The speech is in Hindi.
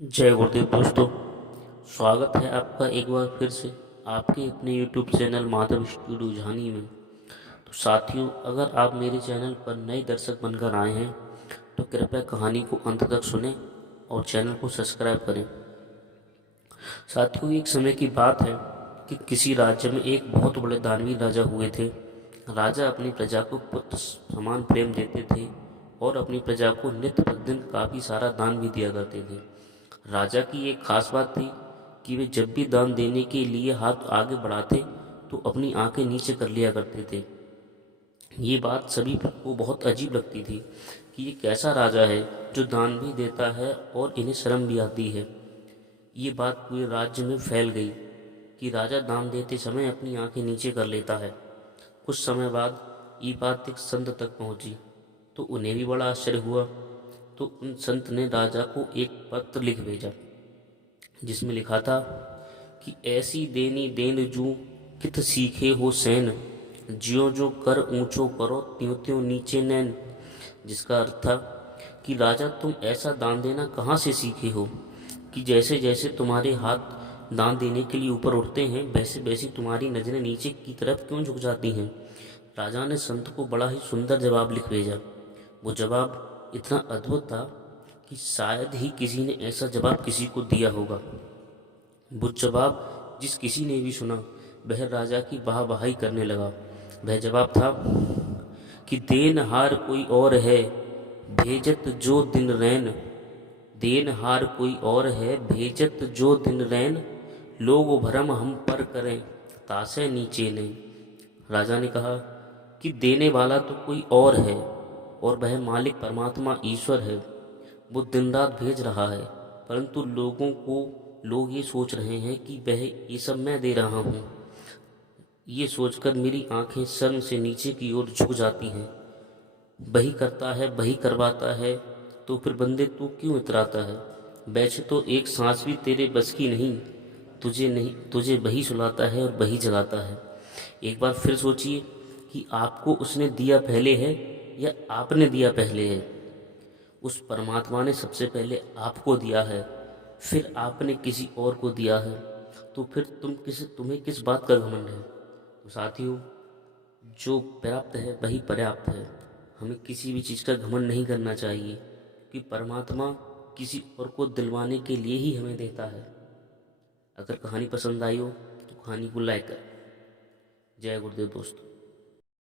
जय गुरुदेव दोस्तों। स्वागत है आपका एक बार फिर से आपके अपने यूट्यूब चैनल माधव स्टूडियो झानी में। तो साथियों, अगर आप मेरे चैनल पर नए दर्शक बनकर आए हैं तो कृपया कहानी को अंत तक सुनें और चैनल को सब्सक्राइब करें। साथियों, एक समय की बात है कि किसी राज्य में एक बहुत बड़े दानवीर राजा हुए थे। राजा अपनी प्रजा को पुत्र समान प्रेम देते थे और अपनी प्रजा को नित्य प्रतिदिन काफ़ी सारा दान भी दिया करते थे। राजा की एक खास बात थी कि वे जब भी दान देने के लिए हाथ आगे बढ़ाते तो अपनी आंखें नीचे कर लिया करते थे। ये बात सभी को बहुत अजीब लगती थी कि ये कैसा राजा है जो दान भी देता है और इन्हें शर्म भी आती है। ये बात पूरे राज्य में फैल गई कि राजा दान देते समय अपनी आंखें नीचे कर लेता है। कुछ समय बाद ये बात एक संत तक पहुंची तो उन्हें भी बड़ा आश्चर्य हुआ। तो उन संत ने राजा को एक पत्र लिख भेजा जिसमें लिखा था कि ऐसी देनी देन जू कित सीखे हो सैन, ज्यों जो कर ऊंचो करो त्यों त्यों नीचे नैन। जिसका अर्थ था कि राजा, तुम ऐसा दान देना कहाँ से सीखे हो कि जैसे जैसे तुम्हारे हाथ दान देने के लिए ऊपर उठते हैं वैसे वैसे तुम्हारी नजरें नीचे की तरफ क्यों झुक जाती हैं। राजा ने संत को बड़ा ही सुंदर जवाब लिख भेजा। वो जवाब इतना अद्भुत था कि शायद ही किसी ने ऐसा जवाब किसी को दिया होगा। वो जवाब जिस किसी ने भी सुना वह राजा की वाहवाही करने लगा। वह जवाब था कि देनहार कोई और है भेजत जो दिन रैन, देनहार कोई और है भेजत जो दिन रैन, लोग भरम हम पर करें तासे नीचे ने। राजा ने कहा कि देने वाला तो कोई और है और वह मालिक परमात्मा ईश्वर है। वो दिन रात भेज रहा है परंतु लोग ये सोच रहे हैं कि वह ये सब मैं दे रहा हूँ। ये सोचकर मेरी आंखें शर्म से नीचे की ओर झुक जाती हैं। वही करता है वही करवाता है तो फिर बंदे तू क्यों इतराता है। वैसे तो एक सांस भी तेरे बस की नहीं, तुझे वही सुलाता है और वही जगाता है। एक बार फिर सोचिए कि आपको उसने दिया पहले है या आपने दिया पहले है। उस परमात्मा ने सबसे पहले आपको दिया है, फिर आपने किसी और को दिया है। तो फिर तुम्हें किस बात का घमंड है। तो साथियों, जो प्राप्त है वही पर्याप्त है। हमें किसी भी चीज़ का घमंड नहीं करना चाहिए कि परमात्मा किसी और को दिलवाने के लिए ही हमें देता है। अगर कहानी पसंद आई हो तो कहानी को लाइक करें। जय गुरुदेव दोस्तों।